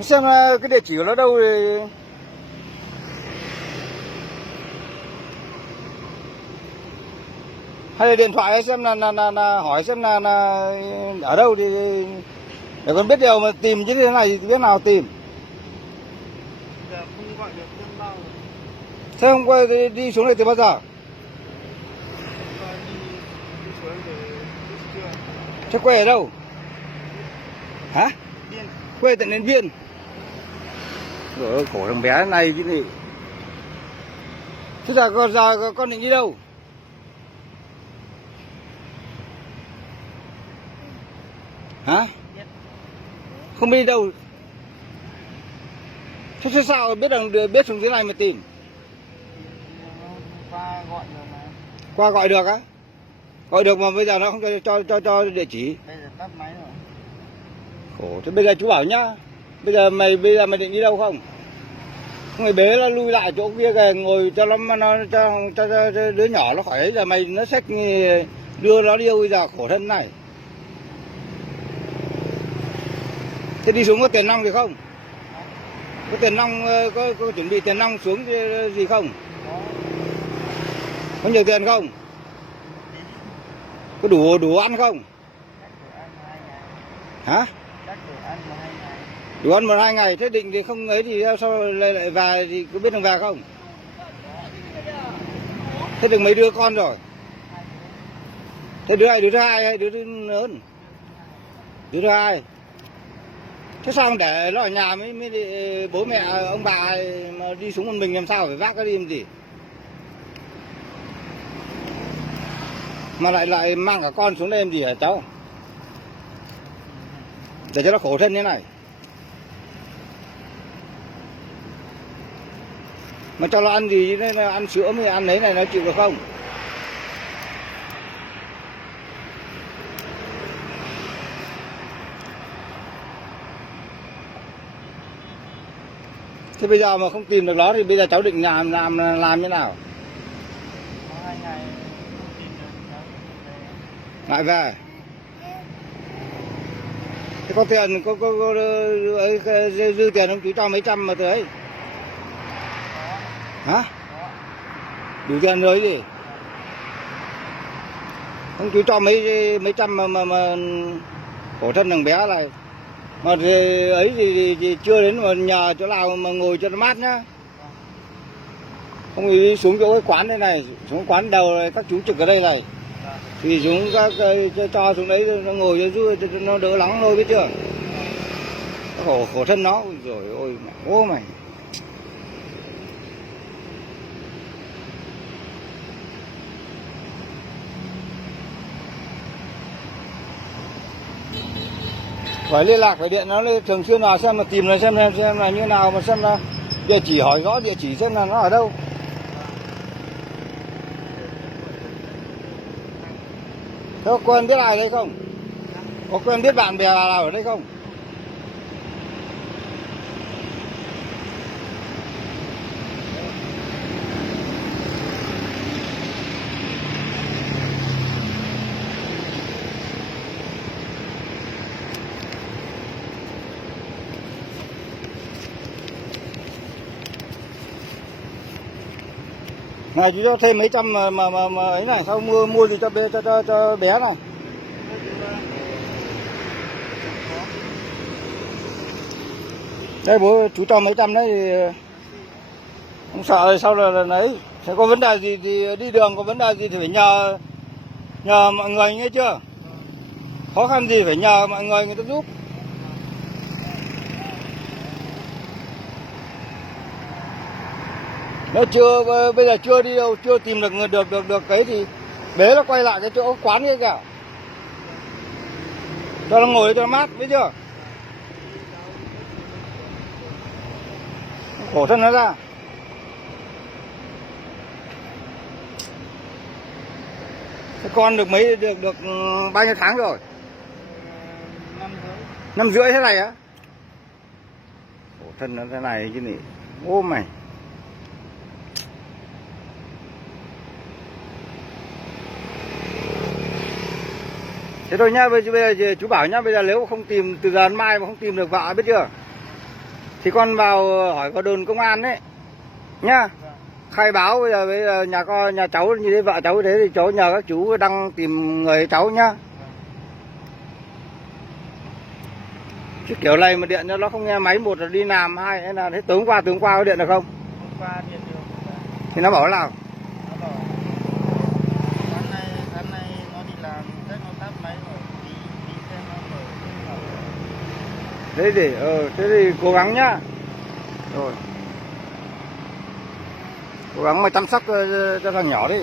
Xem cái địa chỉ của nó đâu thì... Hay là điện thoại xem là hỏi xem là ở đâu thì để con biết điều mà tìm chứ thế này thì biết nào tìm. Giờ không gọi được nhân bao rồi. Thế hôm qua đi xuống đây từ bao giờ? Hôm qua đi xuống từ lúc trưa. Thế quê ở đâu? Hả? Biên. Quê tận Điện Biên. Rồi khổ thằng bé này chứ gì. Thế giờ con định đi đâu? Hả? Không biết đi đâu. Thế sao biết xuống dưới này mà tìm? Qua gọi rồi mà. Qua gọi được á? Gọi được mà bây giờ nó không cho địa chỉ. Bây giờ tắt máy rồi. Khổ, thế bây giờ chú bảo nhá. Bây giờ mày định đi đâu không? Mày bế nó lui lại chỗ kia kìa, ngồi cho cho đứa nhỏ nó khỏi ấy, giờ mày nó xách đưa nó đi đâu bây giờ khổ thân này. Thế đi xuống có tiền nong gì không? Có tiền nong, có chuẩn bị tiền nong xuống gì không? Có nhiều tiền không? Có đủ ăn không? Hả? Đủ ăn 1-2 ngày. Thế định thì không ấy thì sao lại về thì có biết đường về không? Thế được mấy đứa con rồi? Thế đứa này đứa thứ hai hay đứa lớn? Đứa thứ hai. Thế sao không để nó ở nhà mới bố mẹ ông bà mà đi xuống một mình làm sao phải vác nó đi làm gì? Mà lại mang cả con xuống đây làm gì hả cháu? Để cho nó khổ thân như này. Mà cho nó ăn gì, nó ăn sữa mới ăn đấy này, nó chịu được không? Thế bây giờ mà không tìm được nó thì bây giờ cháu định làm như nào? Có 2 ngày không tìm được cháu về. Lại về. Thế có tiền, có dư tiền không chú cho mấy trăm mà từ ấy? Hả? Đủ tiền rồi gì? Không chú cho mấy trăm mà khổ thân thằng bé này. Mà thì ấy thì chưa đến mà nhờ chỗ nào mà ngồi cho nó mát nhá. Không thì đi xuống chỗ cái quán đây này, xuống quán đầu này, các chú trực ở đây này. Thì xuống các cho xuống đấy nó ngồi cho nó đỡ nắng thôi biết chưa? Khổ thân nó, rồi ôi ô mày. Phải liên lạc, phải điện nó lên thường xuyên vào xem mà tìm nó xem là như nào, mà xem là địa chỉ, hỏi rõ địa chỉ xem là nó ở đâu. Thế có quen biết ai đây không? Có quen biết bạn bè nào ở đây không? Này chú cho thêm mấy trăm mà ấy này, sao mua gì cho bé nào? Đây bố chú cho mấy trăm đấy thì không sợ sau là ấy. Sẽ có vấn đề gì thì đi đường có vấn đề gì thì phải nhờ mọi người nghe chưa? Khó khăn gì phải nhờ mọi người ta giúp. Nó bây giờ chưa đi đâu, chưa tìm được cái thì bế nó quay lại cái chỗ quán kia kìa. Cho nó ngồi cho nó mát, biết chưa? Khổ thân nó ra. Thế con được được bao nhiêu tháng rồi? 5 rưỡi. 5 rưỡi thế này á? Khổ thân nó thế này chứ nhỉ. Ô mày. Thế thôi nhá, bây giờ chú bảo nhá, bây giờ nếu không tìm từ giờ đến mai mà không tìm được vợ biết chưa? thì con vào hỏi có đồn công an đấy nhá. Vâng. Khai báo bây giờ nhà cháu như thế, vợ cháu như thế thì cháu nhờ các chú đang tìm người cháu nhá. Vâng. Chứ kiểu này mà điện cho nó không nghe máy, một là đi làm, hai là thế tối hôm qua có điện được không? Hôm qua điện được. Thì nó bảo là nào? Nó bảo sáng nay nó đi làm, chắc nó tắt máy rồi, tí xem nó mở. Thế thì cố gắng nhá. Rồi. Cố gắng mà chăm sóc cho thằng nhỏ đi.